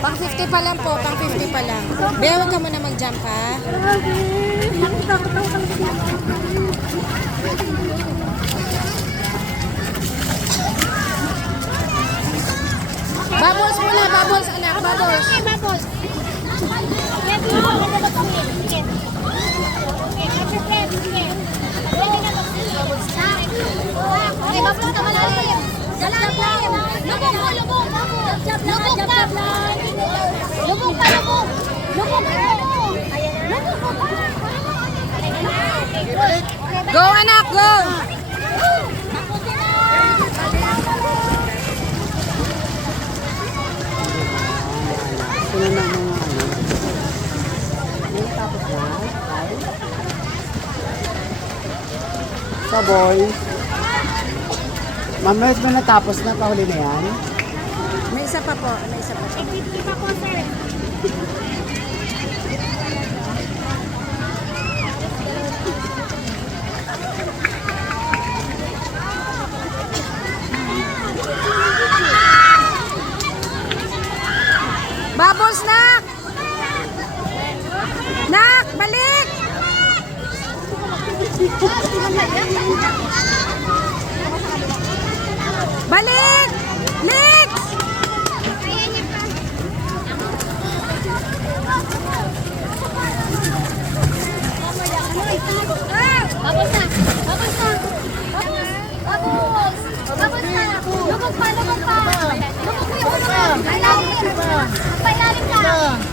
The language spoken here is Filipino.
Pang 50 pa lang po, pang 50 pa lang. Bea, huwag ka muna mag-jump ha. Bubbles muna, bubbles anak, bubbles. Bubbles. Okay, bubbles ka malalim. Jab-jab lang. Lubog mo, lubog. Lubog ka. Lubog ka, lubog. Lubog ka. Lubog mo pa. Go anak, go! Sino na mga ano? May tapos na? So boys, Ma'am, may natapos na, pahuli na yan? May isa pa po, may isa pa po. Ipipili pa po, sir. Bubbles nak! Nak, balik! Balik! Lex! Bubbles na. Bubbles na. Bubbles. Bubbles na. Lubog pa, lubog pa. Lubog mo yung ulo mo. Pailalim. Pailalim na.